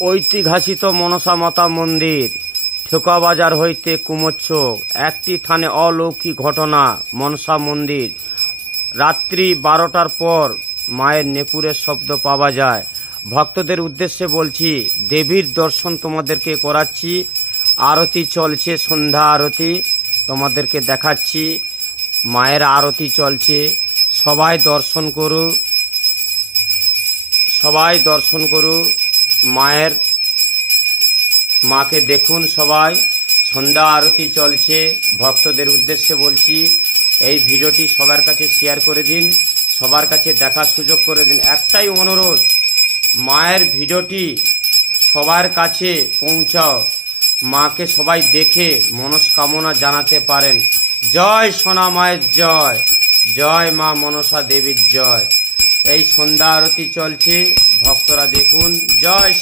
ঐতিহাসিক মনসা মাতা মন্দির, ঠেকুয়া বাজার হইতে কুমোরচক। একটি থানে অলৌকিক ঘটনা। মনসা মন্দির, রাত্রি 12টার পর মায়ের নেপুরের শব্দ পাওয়া যায়। ভক্তদের উদ্দেশ্যে বলছি, দেবীর দর্শন তোমাদেরকে করাচ্ছি। আরতি চলছে, সন্ধ্যা আরতি তোমাদেরকে দেখাচ্ছি। মায়ের আরতি চলছে, সবাই দর্শন করু, সবাই দর্শন করু। মাকে দেখুন সবাই। সন্ধ্যা আরতি চলছে। ভক্তদের উদ্দেশ্যে বলছি, এই ভিডিওটি সবার কাছে শেয়ার করে দিন, সবার কাছে দেখার সুযোগ করে দিন। একটাই অনুরোধ, মায়ের ভিডিওটি সবার কাছে পৌঁছাও, মাকে সবাই দেখে মনস্কামনা জানাতে পারেন। জয় সোনা মায়ের জয়, জয় মা মনসা দেবীর জয়। এই সন্ধ্যা আরতি চলছে, ভক্তরা দেখুন। জয়।